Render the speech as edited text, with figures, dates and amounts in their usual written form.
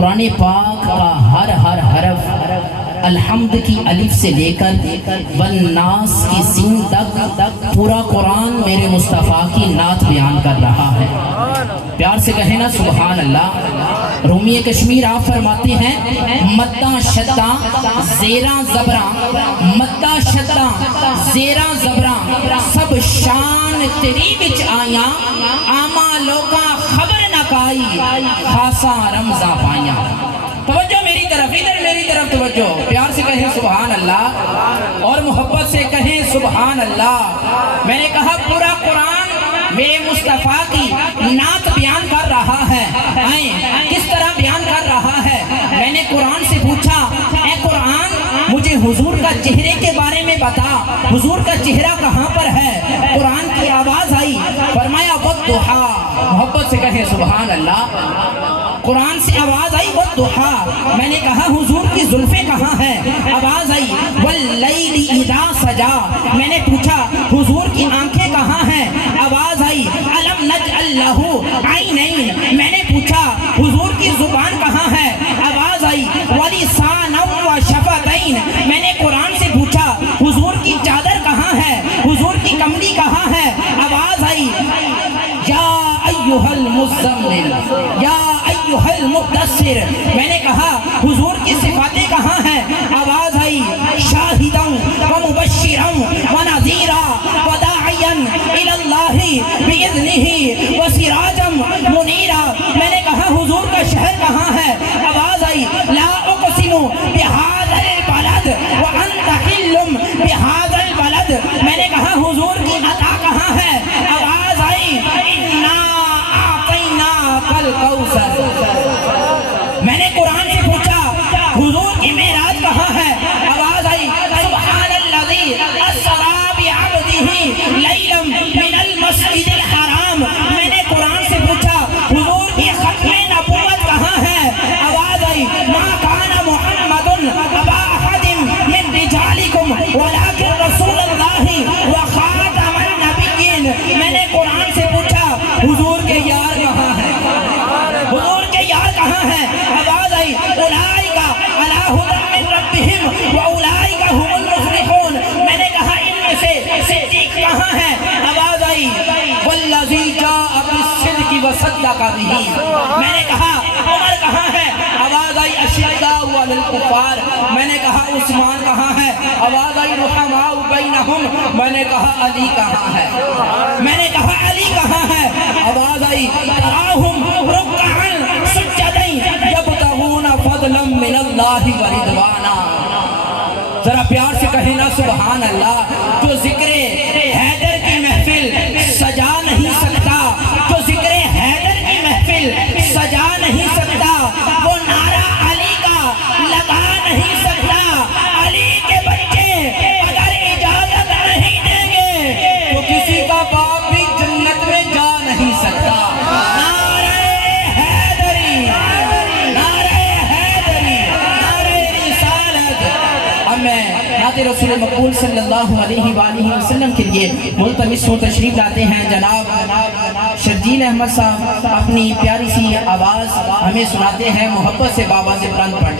قرآن پاک کا ہر حرف الحمد کی الف سے لے کر والناس کی سین تک پورا قرآن میرے مصطفیٰ کی نعت بیان کر رہا ہے۔ پیار سے کہیں نا سبحان اللہ۔ رومی کشمیر آپ فرماتے ہیں مدہ شدہ زیرہ زبراں، مدہ شدہ زیرہ زبراں، سب شان تیری بچ آیاں، آما لوگاں خبر نہ کائی، خاصا رمضہ پائیاں۔ توجہ میری طرف، ادھر میری طرف توجہ، پیار سے کہیں سبحان اللہ اور محبت سے کہیں سبحان اللہ۔ میں نے کہا پورا قرآن میرے مصطفیٰ کی نعت بیان کر رہا ہے۔ کس طرح بیان کر رہا ہے؟ میں نے قرآن سے پوچھا اے قرآن مجھے حضور کا چہرے کے بارے میں بتا، حضور کا چہرہ کہاں پر ہے؟ قرآن کی آواز آئی، فرمایا والضحیٰ، محبت سے کہیں سبحان اللہ۔ قرآن سے آواز آئی والضحیٰ، میں نے کہا حضور کی زلفیں کہاں ہیں؟ آواز آئی واللیل اذا سجا، میں نے پوچھا حضور کی آنکھیں کہاں ہیں؟ آواز آئی الم نجعل لہ عینین، میں نے پوچھا حضور کی زبان کہاں ہے؟ آواز آئی ولسانا وشفتین، میں نے قرآن سے پوچھا حضور کی چادر کہاں ہے؟ حضور کی کملی کہاں ہے؟ آواز آئی یا ایھا المزمل یا ایھا المدثر، میں نے کہا حضور کی صفاتیں کہاں ہیں؟ آواز آئی شاہدا ومبشرا ونذیرا وداعیا الی اللہ باذنہ وسراجا منیرا، میں نے کہا حضور کا شہر کہاں ہے؟ آواز آئی لا اقسم بہذا البلد وانت حل بہذا البلد، میں نے کہا حضور کی عطا کہاں ہے؟ آواز آئی انا اعطیناک الکوثر، میں نے قرآن سے پوچھا حضور کی معراج کہاں ہے؟ آواز آئی سبحان الذی اسری بعبدہ لیلا من المسجد الحرام، میں نے قرآن سے پوچھا حضور کی ختم نبوت کہاں ہے؟ آواز آئی ما کان محمد ابا احد من رجالکم ولکن رسول اللہ وخاتم النبیین، میں نے قرآن سے پوچھا حضور کے یار کہاں ہیں؟ حضور کے یار کہاں ہیں؟ آواز آئی اولئک علی ھدی من ربہم واولئک ھم المفلحون، میں نے کہا ان میں سے صدیق کہاں ہے؟ آواز آئی والذی جاء بالصدق وصدق بہ، میں نے کہا عمر کہاں ہے؟ آواز آئی اشداء علی الکفار، میں نے کہا عثمان کہاں ہے؟ آواز آئی رحماء بینہم، میں نے کہا علی کہاں ہے؟ میں نے کہا علی کہاں ہے؟ آواز آئی تراہم رکعا سجدا یبتغون فضلا من اللہ ورضوانا، ذرا پیار سے کہیں نا سبحان اللہ۔ جو ذکر حیدر کی محفل سجا نہیں سکتا، جو ذکر حیدر کی محفل سجا نہیں سکتا، وہ نعرہ علی کا لگا نہیں سکتا۔ علی کے بچے اگر اجازت نہیں دیں گے تو کسی کا باپ بھی جنت میں جا نہیں سکتا۔ نعرہ حیدری، نعرہ حیدری، نعرہ رسالت۔ اب میں نعت رسول مقبول صلی اللہ علیہ وآلہ وسلم کے لیے ملتمس و تشریف لاتے ہیں جناب شرجیل احمد صاحب، اپنی پیاری سی آواز ہمیں سناتے ہیں، محبت سے بابا سے بلند پڑھیں۔